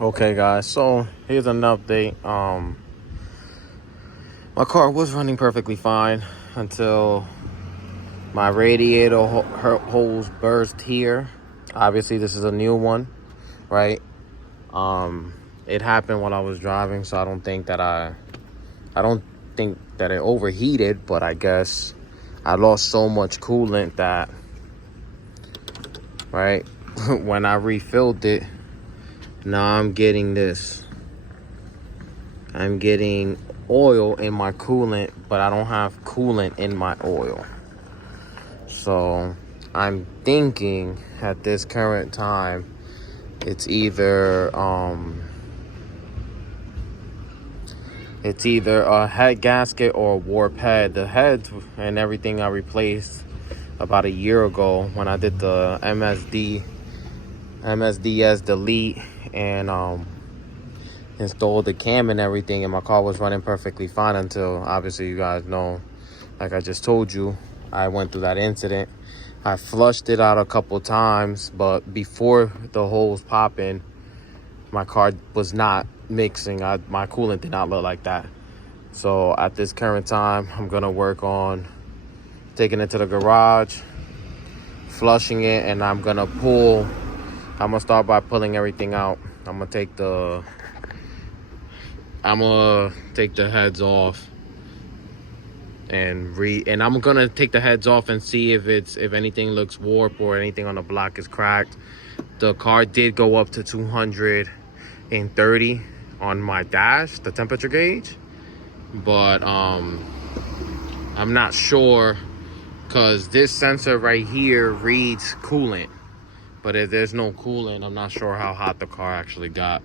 Okay guys, so here's an update. My car was running perfectly fine until my radiator hose burst here. Obviously this is a new one, right? It happened while I was driving, so I don't think that it overheated, but I guess I lost so much coolant that, right, when I refilled it, now I'm getting this. I'm getting oil in my coolant, but I don't have coolant in my oil. So I'm thinking at this current time, it's either a head gasket or a warp head. The heads and everything I replaced about a year ago when I did the MSDS delete and installed the cam and everything, and my car was running perfectly fine until, obviously, you guys know, like I just told you, I went through that incident. I flushed it out a couple times, but before the holes popping, my car was not mixing. My coolant did not look like that. So at this current time, I'm gonna work on taking it to the garage, flushing it, and I'm gonna start by pulling everything out. I'm gonna take the heads off and I'm gonna take the heads off and see if anything looks warped or anything on the block is cracked. The car did go up to 230 on my dash, the temperature gauge, but I'm not sure because this sensor right here reads coolant, but if there's no coolant, I'm not sure how hot the car actually got.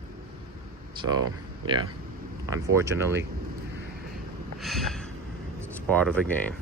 So yeah, unfortunately, it's part of the game.